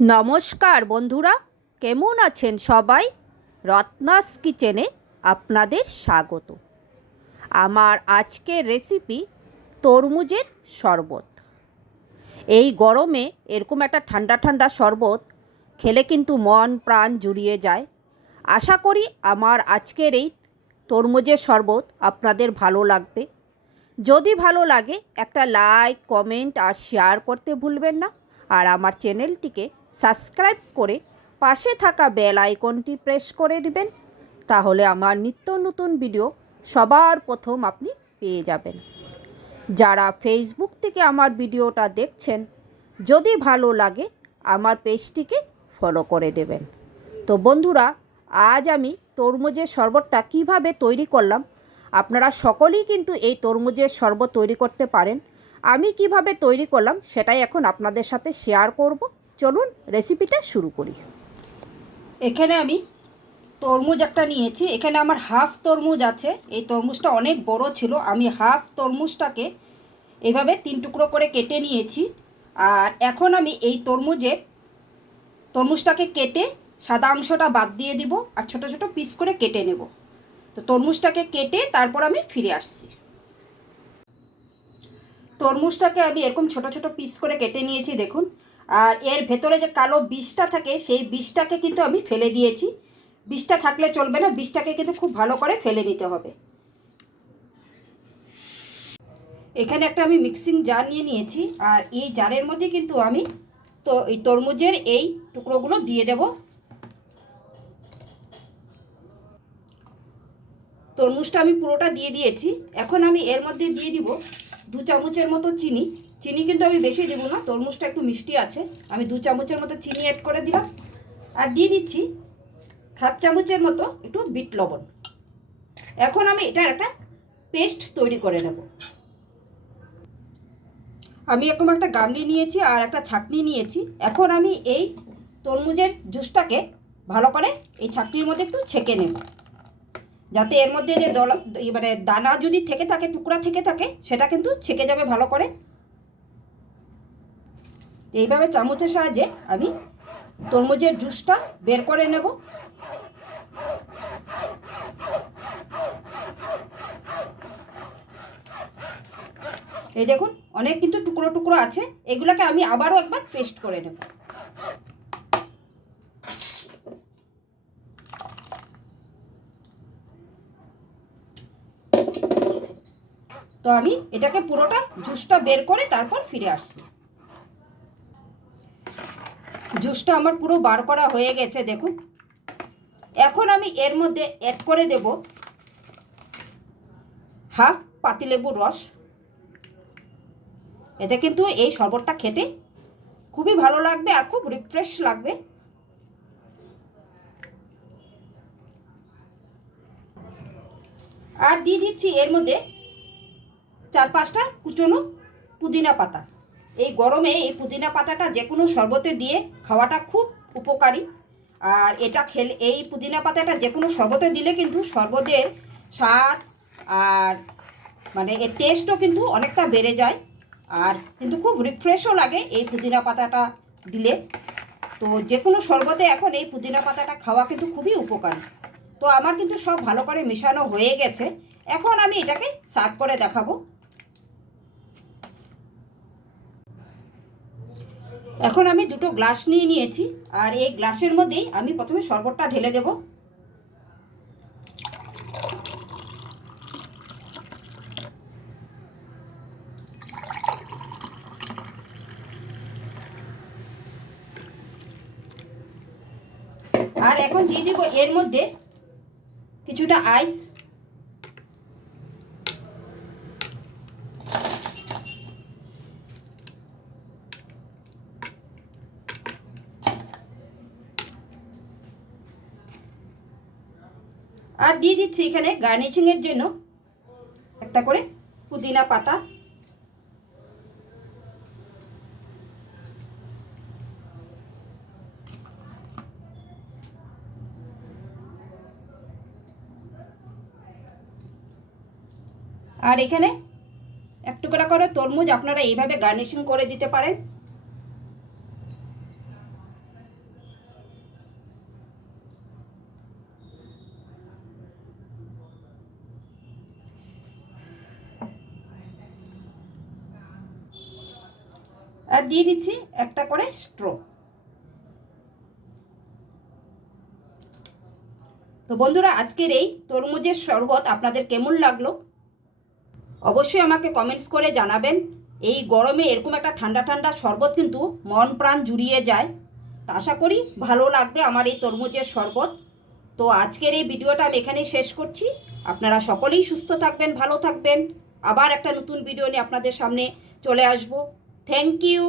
নমস্কার বন্ধুরা, কেমন আছেন সবাই? রত্নাস কিচেনে আপনাদের স্বাগত। আমার আজকের রেসিপি তরমুজের শরবত। এই গরমে এরকম একটা ঠান্ডা ঠান্ডা শরবত খেলে কিন্তু মন, প্রাণ জুড়িয়ে যায়। আশা করি আমার আজকের এই তরমুজের শরবত আপনাদের ভালো লাগবে। যদি ভালো লাগে, একটা লাইক কমেন্ট আর শেয়ার করতে ভুলবেন না। আর আমার চ্যানেলটিকে সাবস্ক্রাইব করে পাশে থাকা বেল আইকনটি প্রেস করে দিবেন, তাহলে আমার নিত্য নতুন ভিডিও সবার প্রথম আপনি পেয়ে যাবেন। যারা ফেসবুক থেকে আমার ভিডিওটা দেখছেন, যদি ভালো লাগে আমার পেজটিকে ফলো করে দেবেন। তো বন্ধুরা, আজ আমি তরমুজের শরবতটা কীভাবে তৈরি করলাম, আপনারা সকলেই কিন্তু এই তরমুজের শরবত তৈরি করতে পারেন, আমি কীভাবে তৈরি করলাম সেটাই এখন আপনাদের সাথে শেয়ার করব। চলুন রেসিপিটা শুরু করি। এখানে আমি তরমুজ একটা নিয়েছি। এখানে আমার হাফ তরমুজ আছে। এই তরমুজটা অনেক বড় ছিল। আমি হাফ তরমুজটাকে এভাবে তিন টুকরো করে কেটে নিয়েছি। আর এখন আমি এই তরমুজের তরমুজটাকে কেটে সাদা অংশটা বাদ দিয়ে দিব আর ছোট ছোট পিস করে কেটে নেব। তো তরমুজটাকে কেটে তারপর আমি ফিরে আসছি। তরমুজটাকে আমি এরকম ছোট ছোট পিস করে কেটে নিয়েছি, দেখুন। আর এর ভেতরে যে কালো বিষটা থাকে, সেই বিষটাকে কিন্তু আমি ফেলে দিয়েছি। বিষটা থাকলে চলবে না, বিষটাকে কিন্তু খুব ভালো করে ফেলে নিতে হবে। এখানে একটা আমি মিক্সিং জার নিয়ে নিয়েছি, আর এই জারের মধ্যে কিন্তু আমি তো এই তরমুজের এই টুকরোগুলো দিয়ে দেব। তরমুজটা আমি পুরোটা দিয়ে দিয়েছি। এখন আমি এর মধ্যে দিয়ে দিব দু চামচের মতো চিনি। চিনি কিন্তু আমি বেশি দেবো না, তরমুজটা একটু মিষ্টি আছে। আমি দু চামচের মতো চিনি অ্যাড করে দিলাম। আর দিয়ে দিচ্ছি হাফ চামচের মতো একটু বিট লবণ। এখন আমি এটার একটা পেস্ট তৈরি করে নেব। আমি এরকম একটা গামলি নিয়েছি আর একটা ছাকনি নিয়েছি। এখন আমি এই তরমুজের জুসটাকে ভালো করে এই ছাকনির মধ্যে একটু ছেঁকে নেব। যাতে এর মধ্যে যে দল মানে দানা যদি থেকে থাকে, টুকরা থেকে থাকে, সেটা কিন্তু ছেঁকে যাবে ভালো করে। এইভাবে চামচের সাহায্যে আমি তরমুজের জুসটা বের করে নেব। এই দেখুন, অনেক কিন্তু টুকরো টুকরো আছে, এগুলোকে আমি আবারও একবার পেস্ট করে নেব। তো আমি এটাকে পুরোটা জুসটা বের করে তারপর ফিরে আসছি। জুসটা আমার পুরো বার করা হয়ে গেছে, দেখুন। এখন আমি এর মধ্যে অ্যাড করে দেব হাফ পাতিলেবুর রস। এতে কিন্তু এই শরবতটা খেতে খুবই ভালো লাগবে আর খুব রিফ্রেশ লাগবে। আর দিয়ে দিচ্ছি এর মধ্যে চার পাঁচটা কুচনো পুদিনা পাতা। এই গরমে এই পুদিনা পাতাটা যে কোনো শরবতে দিয়ে খাওয়াটা খুব উপকারী। আর এটা খেলে, এই পুদিনা পাতাটা যে কোনো শরবতে দিলে কিন্তু শরবতের স্বাদ আর মানে এর টেস্টও কিন্তু অনেকটা বেড়ে যায়। আর কিন্তু খুব রিফ্রেশও লাগে এই পুদিনা পাতাটা দিলে। তো যে কোনো শরবতে এখন এই পুদিনা পাতাটা খাওয়া কিন্তু খুবই উপকারী। তো আমার কিন্তু সব ভালো করে মেশানো হয়ে গেছে। এখন আমি এটাকে সার্ভ করে দেখাবো। এখন আমি দুটো গ্লাস নিয়ে নিয়েছি, আর এই গ্লাসের মধ্যেই আমি প্রথমে শরবতটা ঢেলে দেব। আর এখন দিয়ে দিব এর মধ্যে কিছুটা আইস। আর দিয়ে দিচ্ছি এখানে গার্নিশিংয়ের জন্য একটা করে পুদিনা পাতা। আর এখানে এক টুকরা করে তরমুজ আপনারা এইভাবে গার্নিশিং করে দিতে পারেন। আর দিয়ে দিচ্ছি একটা করে স্ট্রো। তো বন্ধুরা, আজকের এই তরমুজের শরবত আপনাদের কেমন লাগল? অবশ্যই আমাকে কমেন্টস করে জানাবেন। এই গরমে এরকম একটা ঠান্ডা ঠান্ডা শরবত কিন্তু মন প্রাণ জুড়িয়ে যায়। তা আশা করি ভালো লাগবে আমার এই তরমুজের শরবত। তো আজকের এই ভিডিওটা আমি এখানেই শেষ করছি। আপনারা সকলেই সুস্থ থাকবেন, ভালো থাকবেন। আবার একটা নতুন ভিডিও নিয়ে আপনাদের সামনে চলে আসব। Thank you